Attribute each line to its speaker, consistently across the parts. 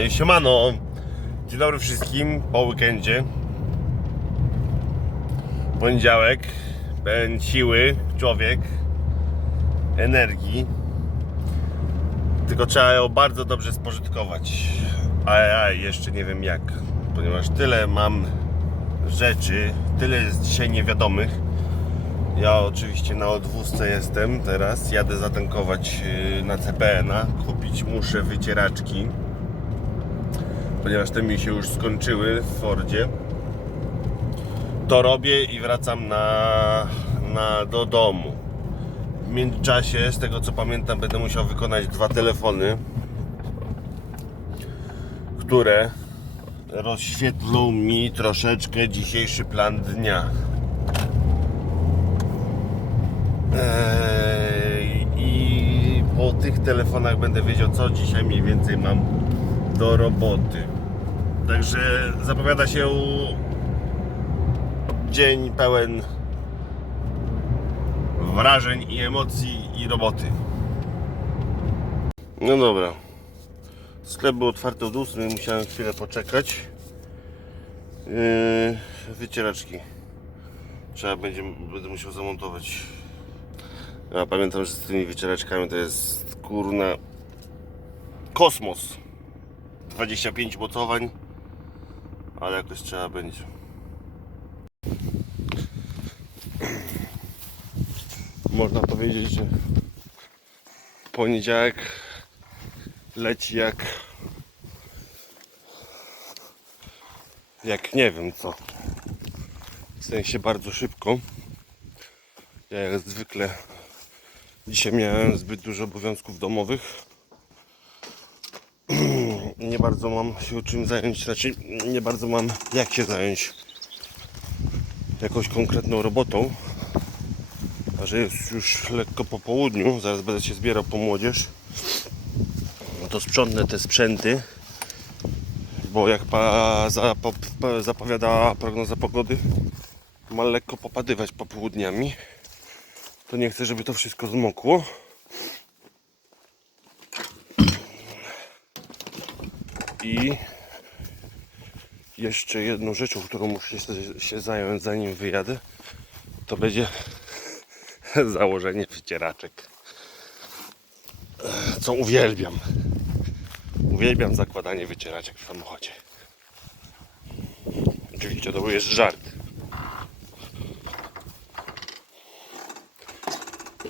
Speaker 1: I siemano. Dzień dobry wszystkim po weekendzie. Poniedziałek. Pełen siły, człowiek, energii. Tylko trzeba ją bardzo dobrze spożytkować. A ja jeszcze nie wiem jak. Ponieważ tyle mam rzeczy, tyle jest dzisiaj niewiadomych. Ja oczywiście na odwózce jestem teraz. Jadę zatankować yy, na CPN-a. Kupić muszę wycieraczki. Ponieważ te mi się już skończyły w Fordzie. To robię i wracam na, na, do domu. W międzyczasie, z tego co pamiętam, będę musiał wykonać dwa telefony, które rozświetlą mi troszeczkę dzisiejszy plan dnia. Eee, I po tych telefonach będę wiedział, co dzisiaj mniej więcej mam do roboty. Także zapowiada się dzień pełen wrażeń i emocji i roboty. No dobra. Sklep był otwarty od 8, musiałem chwilę poczekać. Yy, wycieraczki. Trzeba będzie, będę musiał zamontować. Ja pamiętam, że z tymi wycieraczkami to jest kurna kosmos. 25 mocowań, ale jakoś trzeba będzie. Można powiedzieć, że poniedziałek leci jak jak nie wiem co. W sensie bardzo szybko. Ja jak zwykle dzisiaj miałem zbyt dużo obowiązków domowych. Nie bardzo mam się czym zająć, raczej nie bardzo mam jak się zająć jakąś konkretną robotą. A że jest już lekko po południu, zaraz będę się zbierał po młodzież, no to sprzątnę te sprzęty, bo jak pa, pa, zapowiada prognoza pogody, ma lekko popadywać popołudniami, to nie chcę, żeby to wszystko zmokło. I jeszcze jedną rzeczą, którą muszę się- zająć zanim wyjadę, to będzie założenie wycieraczek. Co uwielbiam. Uwielbiam zakładanie wycieraczek w samochodzie. Oczywiście to jest żart.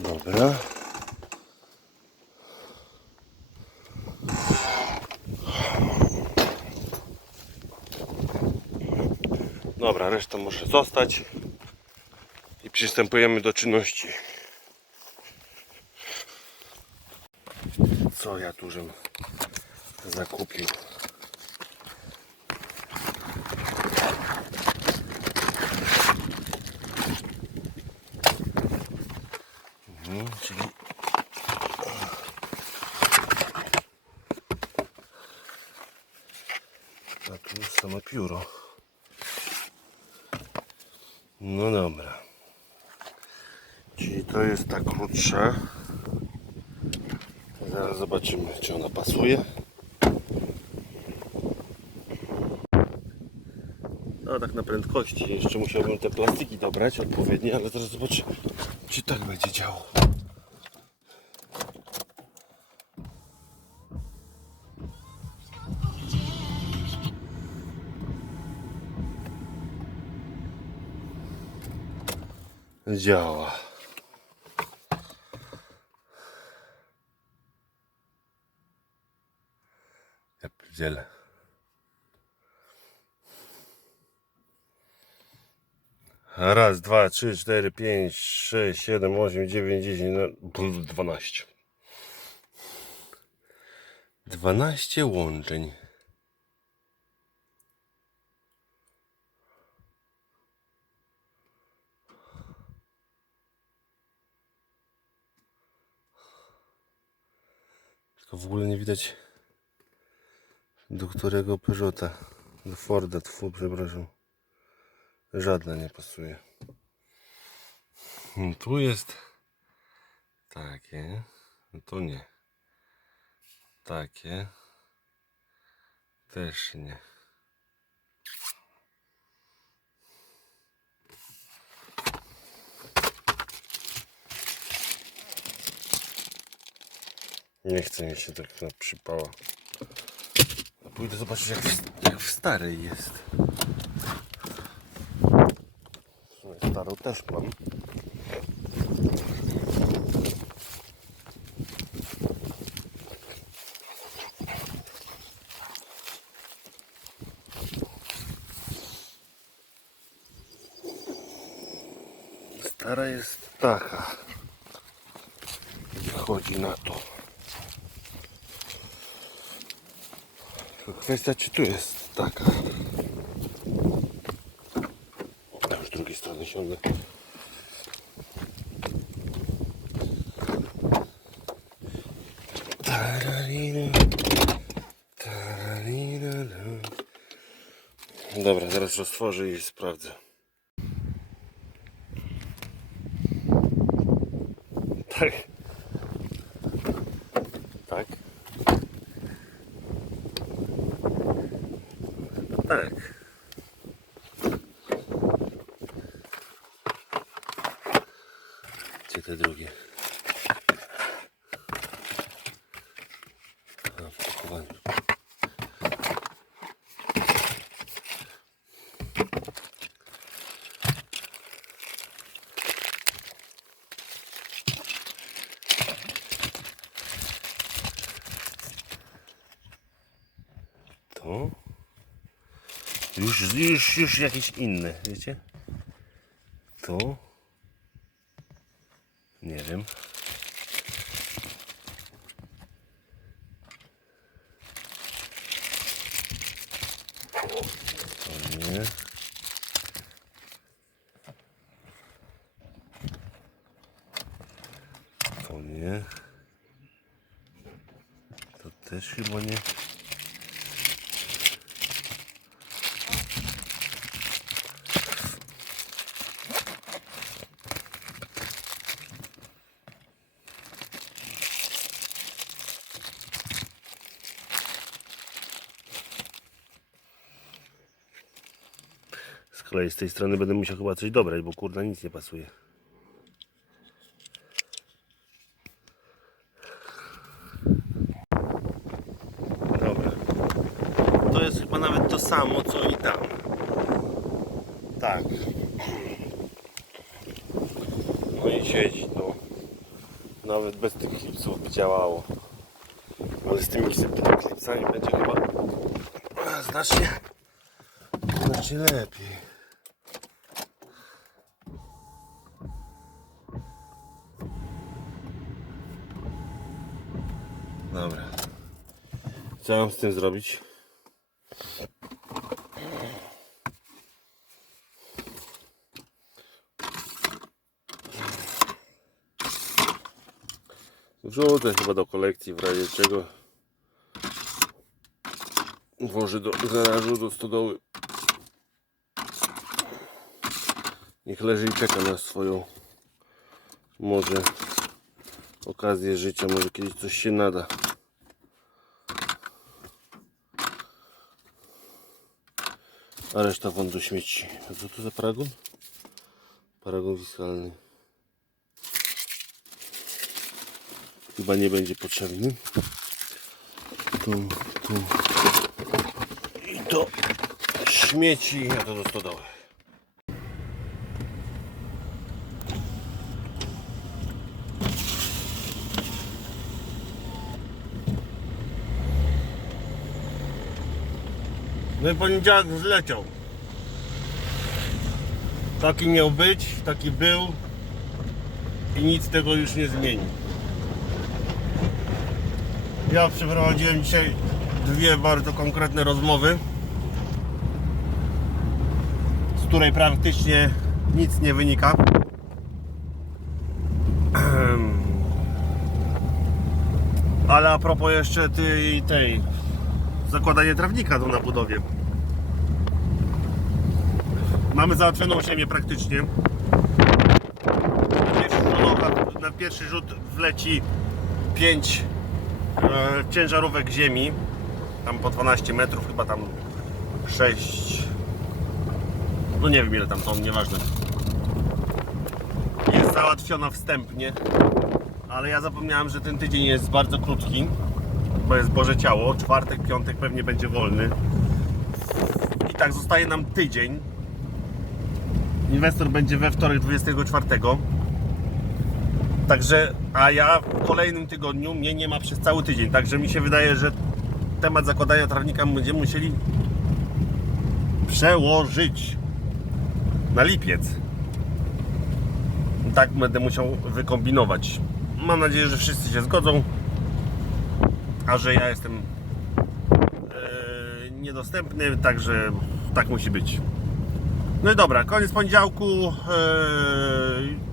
Speaker 1: Dobra. Dobra, reszta może zostać i przystępujemy do czynności. Co ja tu żem zakupił? Mhm, czyli a tu pióro. No dobra. Czyli to jest ta krótsza. Zaraz zobaczymy, czy ona pasuje. No tak na prędkości. Jeszcze musiałbym te plastiki dobrać odpowiednie, ale zaraz zobaczę, czy tak będzie działo. Działa. Ja pierdzielę. Raz, dwa, trzy, cztery, pięć, sześć, siedem, osiem, dziewięć, dziesięć, no, dwanaście. Dwanaście łączeń. Tylko w ogóle nie widać do którego Peugeota. Do Forda, tfu, przepraszam. Żadna nie pasuje. Hmm, Tu jest takie. No to nie. Takie. Też nie. Nie chce mi się tak na przypała. A Pójdę zobaczyć jak w, jak w starej jest. W sumie starą też mam. Stara jest taka. Wychodzi na to. Tylko kwestia czy tu jest taka. A już z drugiej strony tararira. Dobra, zaraz roztworzę i sprawdzę. Tak. Gdzie te drugie? Pakowaniu. To już, już, już jakieś inne, wiecie? To nie wiem. To nie. To nie. To też chyba nie. Z kolei z tej strony będę musiał chyba coś dobrać, bo kurna nic nie pasuje. Dobra. To jest chyba nawet to samo co i tam. Tak. No i siedzi to. Nawet bez tych klipsów by działało. Ale z tymi klipsami będzie chyba znacznie znacznie lepiej. Dobra. Co mam z tym zrobić? Wrzucę chyba do kolekcji w razie czego włożę do garażu, do stodoły. Niech leży i czeka na swoją może okazję życia, może kiedyś coś się nada. A reszta do śmieci. Co to za paragon? Paragon fiskalny. Chyba nie będzie potrzebny. Tu, tu. I to śmieci, a to do. No i poniedziałek zleciał. Taki miał być, taki był i nic tego już nie zmieni. Ja przeprowadziłem dzisiaj dwie bardzo konkretne rozmowy, z której praktycznie nic nie wynika. Ale a propos jeszcze tej, tej zakładanie trawnika tu na budowie. Mamy załatwioną ziemię praktycznie. Na pierwszy rzut wleci 5 e, ciężarówek ziemi. tam po 12 metrów, chyba tam 6, no nie wiem ile tam ton, nieważne. Jest załatwiona wstępnie, ale ja zapomniałem, że ten tydzień jest bardzo krótki, bo jest Boże Ciało, czwartek, piątek pewnie będzie wolny. I tak zostaje nam tydzień. Inwestor będzie we wtorek 24. Także, a ja w kolejnym tygodniu mnie nie ma przez cały tydzień. Także mi się wydaje, że temat zakładania trawnika będziemy musieli przełożyć na lipiec. Tak będę musiał wykombinować. Mam nadzieję, że wszyscy się zgodzą, a że ja jestem e, niedostępny, także tak musi być. No i dobra, koniec poniedziałku. Eee,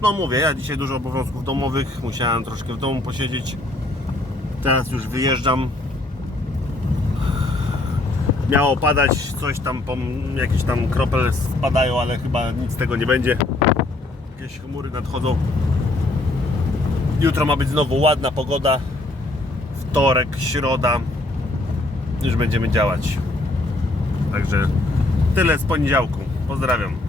Speaker 1: No mówię, ja dzisiaj dużo obowiązków domowych, musiałem troszkę w domu posiedzieć. Teraz już wyjeżdżam. Miało padać coś tam, jakieś tam kropel spadają, ale chyba nic z tego nie będzie. Jakieś chmury nadchodzą. Jutro ma być znowu ładna pogoda. Wtorek, środa. Już będziemy działać. Także tyle z poniedziałku. Pozdrawiam.